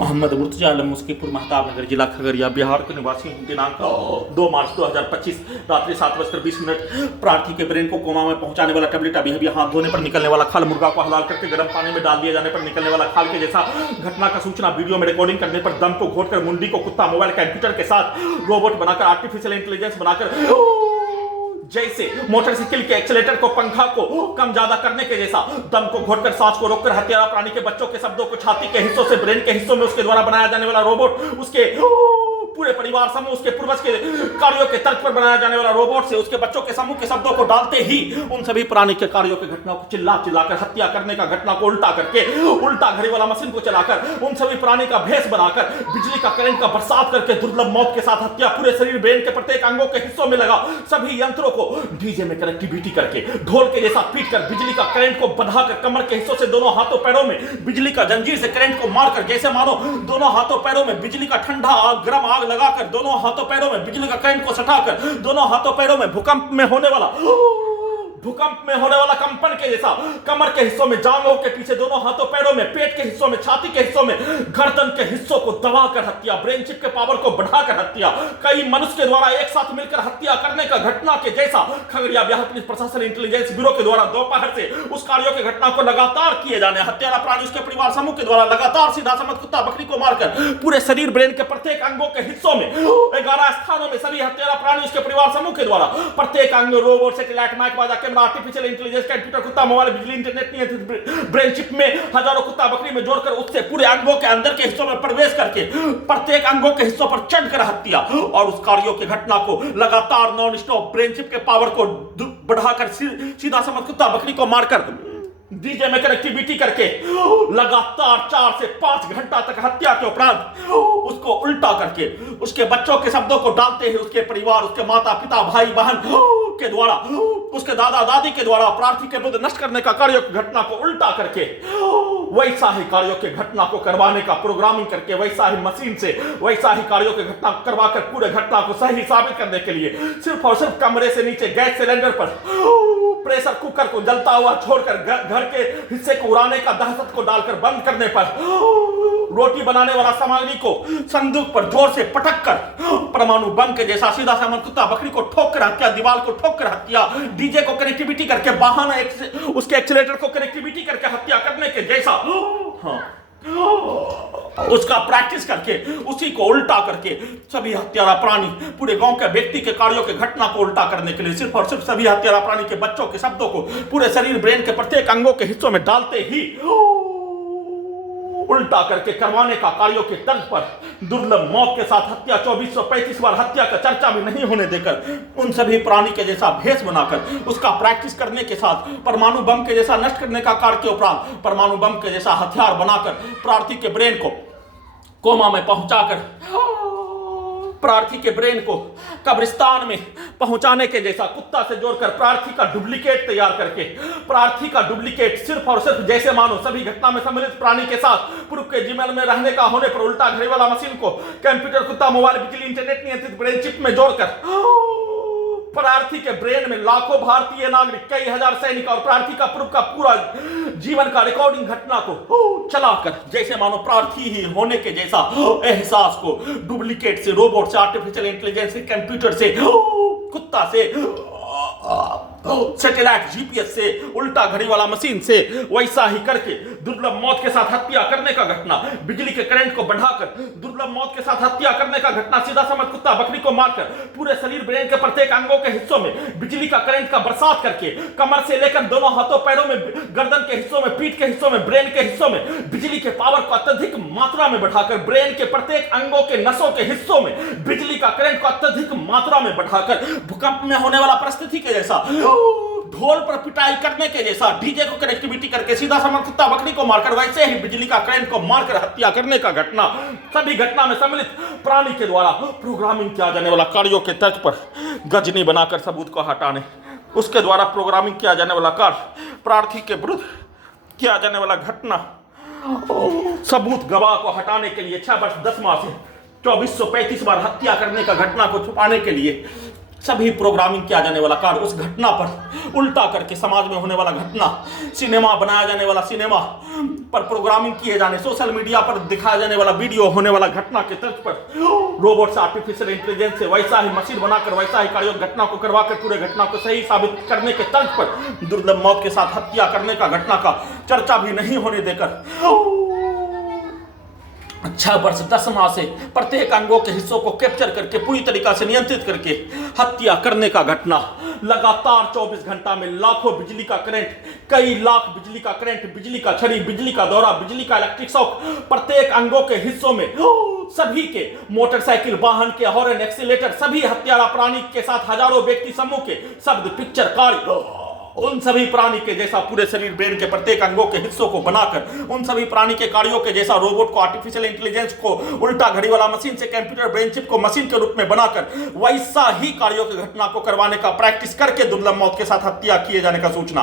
मोहम्मद मुर्तजा आलम मुस्कीपुर महताब नगर जिला खगड़िया बिहार के निवासी हूँ। दिनांक 2 मार्च 2025 रात्रि 7:20 प्रार्थी के ब्रेन को कोमा में पहुंचाने वाला टैबलेट अभी अभी हाथ धोने पर निकलने वाला खाल, मुर्गा को हलाल करके गर्म पानी में डाल दिए जाने पर निकलने वाला खाल के जैसा घटना का सूचना वीडियो में रिकॉर्डिंग करने पर दम को घोटकर मुंडी को कुत्ता मोबाइल कंप्यूटर के साथ रोबोट बनाकर आर्टिफिशियल इंटेलिजेंस बनाकर जैसे मोटरसाइकिल के एक्सीलेटर को पंखा को कम ज्यादा करने के जैसा दम को घोटकर सांस को रोककर हत्यारा प्राणी के बच्चों के शब्दों को छाती के हिस्सों से ब्रेन के हिस्सों में उसके द्वारा बनाया जाने वाला रोबोट, उसके पूरे परिवार समूह उसके पूर्वज के कार्यों के तर्क पर बनाया जाने वाला रोबोट से उसके बच्चों के समूह के शब्दों को डालते ही उन सभी प्राणी के कार्यों के घटना को चिल्ला चिल्लाकर हत्या करने का घटना को उल्टा करके उल्टा घड़ी वाला मशीन को चलाकर उन सभी प्राणी का भेष बनाकर बिजली का करंट का बरसात करके दुर्लभ मौत के साथ हत्या, पूरे शरीर ब्रेन के प्रत्येक अंगों के हिस्सों में लगा सभी यंत्रों को डीजे में कनेक्टिविटी करके ढोल के जैसा पीट कर बिजली का करंट को बढ़ाकर कमर के हिस्सों से दोनों हाथों पैरों में बिजली का जंजीर से करंट को मारकर जैसे मानो दोनों हाथों पैरों में बिजली का ठंडा आग गर्म आग लगाकर दोनों हाथों पैरों में बिजली का करंट को सटाकर दोनों हाथों पैरों में भूकंप में होने वाला कंपन के जैसा कमर के हिस्सों में, जांघों के पीछे दोनों हाथों पैरों में, पेट के हिस्सों में, छाती के हिस्सों में, गर्दन के हिस्सों को दबाकर हत्या, ब्रेन चिप के पावर को बढ़ाकर हत्या, कई मनुष्य के द्वारा एक साथ मिलकर हत्या करने का घटना के जैसा खगड़िया बिहार पुलिस प्रशासन इंटेलिजेंस ब्यूरो के द्वारा दोपहर से उस कार्यों की घटना को लगातार किए जाने, हत्यारा प्राणी उसके परिवार समूह के द्वारा लगातार सीधा समझ कुत्ता बकरी को मारकर पूरे शरीर ब्रेन के प्रत्येक अंगों के हिस्सों में 11 स्थानों में सभी हत्यारा प्राणी उसके परिवार समूह के द्वारा प्रत्येक अंग रोबोट सैटेलाइट माइक बाजा कैमरा आर्टिफिशियल इंटेलिजेंस कंप्यूटर कुत्ता मोबाइल बिजली इंटरनेट नियंत्रित ब्रेन चिप में हजारों कुत्ता बकरी में जोड़कर उससे पूरे अंगों के अंदर के हिस्सों में प्रवेश करके प्रत्येक अंगों के हिस्सों पर चढ़कर हत्या और उस कार्यों की घटना को लगातार नॉन स्टॉप ब्रेन चिप के पावर को बढ़ाकर सीधा समझ कुत्ता बकरी को मारकर डीजे में कनेक्टिविटी करके लगातार 4 से 5 घंटा तक हत्या के उपरांत उसको उल्टा करके उसके बच्चों के शब्दों को डालते ही उसके परिवार, उसके माता पिता, भाई बहन के द्वारा, उसके दादा दादी के द्वारा प्रार्थी के विरुद्ध नष्ट करने का कार्य की घटना को उल्टा करके वैसा ही कार्यों के घटना को करवाने का प्रोग्रामिंग करके वैसा ही मशीन से वैसा ही कार्यों के घटना करवाकर पूरे घटना को सही साबित करने के लिए सिर्फ और सिर्फ कमरे से नीचे गैस सिलेंडर पर प्रेशर कुकर को जलता हुआ छोड़कर घर के हिस्से को उड़ाने का दहशत को डालकर बंद करने पर रोटी बनाने वाला सामग्री को संदूक पर जोर से पटक कर परमाणु बम के जैसा सीधा सामन कुत्ता बकरी को ठोक कर हत्या, दीवार को ठोक कर हत्या, डीजे को कनेक्टिविटी करके वाहन उसके एक्सीलेटर को कनेक्टिविटी करके हत्या करने के जैसा उसका प्रैक्टिस करके उसी को उल्टा करके सभी हत्यारा प्राणी पूरे गांव के व्यक्ति के कार्यों के घटना को उल्टा करने के लिए सिर्फ और सिर्फ सभी हत्यारा प्राणी के बच्चों के शब्दों को पूरे शरीर ब्रेन के प्रत्येक अंगों के हिस्सों में डालते ही उल्टा करके करवाने का कार्यों के तर्ज पर दुर्लभ मौत के साथ हत्या 2435 बार हत्या का चर्चा भी नहीं होने देकर उन सभी प्राणी के जैसा भेष बनाकर उसका प्रैक्टिस करने के साथ परमाणु बम के जैसा नष्ट करने का कार्य के उपरांत परमाणु बम के जैसा हथियार बनाकर प्रार्थी के ब्रेन को कोमा में पहुंचाकर प्रार्थी के ब्रेन को कब्रिस्तान में पहुंचाने के जैसा कुत्ता से जोड़कर प्रार्थी का डुप्लीकेट तैयार करके प्रार्थी का डुप्लीकेट सिर्फ और सिर्फ जैसे मानो सभी घटना में सम्मिलित प्राणी के साथ पूर्व के जीवन में रहने का होने पर उल्टा घड़ी वाला मशीन को कंप्यूटर कुत्ता मोबाइल बिजली इंटरनेट नियंत्रित ब्रेन चिप में जोड़कर प्रार्थी के ब्रेन में लाखों भारतीय नागरिक, कई हजार सैनिक और प्रार्थी का पूर्व का पूरा जीवन का रिकॉर्डिंग घटना को चलाकर जैसे मानो प्रार्थी ही होने के जैसा एहसास को डुप्लीकेट से, रोबोट से, आर्टिफिशियल इंटेलिजेंस से, कंप्यूटर से, कुत्ता से, सैटेलाइट जीपीएस से, उल्टा घड़ी वाला मशीन से वैसा ही करके दुर्लभ मौत के साथ हत्या करने का घटना, बिजली के करंट को बढ़ाकर दुर्लभ मौत के साथ हत्या करने का घटना, सीधा समझ कुत्ता बकरी को मारकर पूरे शरीर ब्रेन के प्रत्येक अंगों के हिस्सों में बिजली का करंट का बरसात करके कमर से लेकर दोनों हाथों पैरों में, गर्दन के हिस्सों में, पीठ के हिस्सों में, ब्रेन के हिस्सों में बिजली के पावर को अत्यधिक मात्रा में बढ़ाकर ब्रेन के प्रत्येक अंगों के नसों के हिस्सों में बिजली का करंट को अत्यधिक मात्रा में बढ़ाकर भूकंप में होने वाला परिस्थिति के जैसा ढोल पर पिटाई करने के जैसा डीजे को कनेक्टिविटी करके सीधा सामन कुत्ता बकरी को मारकर वैसे ही बिजली का करंट को मारकर हत्या करने का घटना सभी घटना में सम्मिलित प्राणी के द्वारा प्रोग्रामिंग किया जाने वाला कार्यों के तर्ज पर गजनी बनाकर सबूत को हटाने, उसके द्वारा प्रोग्रामिंग किया जाने वाला कार्य प्रार्थी के विरुद्ध किया जाने वाला घटना सबूत गवाह को हटाने के लिए 6 वर्ष 10 माह से 2435 बार हत्या करने का घटना को छुपाने के लिए सभी प्रोग्रामिंग किया जाने वाला कार्य उस घटना पर उल्टा करके समाज में होने वाला घटना, सिनेमा बनाया जाने वाला सिनेमा पर प्रोग्रामिंग किए जाने, सोशल मीडिया पर दिखाया जाने वाला वीडियो होने वाला घटना के तर्ज पर रोबोट से, आर्टिफिशियल इंटेलिजेंस से वैसा ही मशीन बनाकर वैसा ही कार्यों घटना को करवाकर पूरे घटना को सही साबित करने के तर्ज पर दुर्लभ मौत के साथ हत्या करने का घटना का चर्चा भी नहीं होने देकर 6 वर्ष 10 माह से प्रत्येक अंगों के हिस्सों को कैप्चर करके पूरी तरीका से नियंत्रित करके हत्या करने का घटना, लगातार 24 घंटा में लाखों बिजली का करंट, कई लाख बिजली का करंट, बिजली का छड़ी, बिजली का दौरा, बिजली का इलेक्ट्रिक शॉक, प्रत्येक अंगों के हिस्सों में सभी के मोटरसाइकिल, वाहन के हॉर्न, एक्सीलेटर, सभी हत्यारा प्राणी के साथ हजारों व्यक्ति समूह के शब्द, पिक्चर, कार्य, उन सभी प्राणी के जैसा पूरे शरीर, ब्रेन के प्रत्येक अंगों के हिस्सों को बनाकर उन सभी प्राणी के कार्यों के जैसा रोबोट को, आर्टिफिशियल इंटेलिजेंस को, उल्टा घड़ी वाला मशीन से कंप्यूटर ब्रेन चिप को मशीन के रूप में बनाकर वैसा ही कार्यों की घटना को करवाने का प्रैक्टिस करके दुर्लभ मौत के साथ हत्या किए जाने का सूचना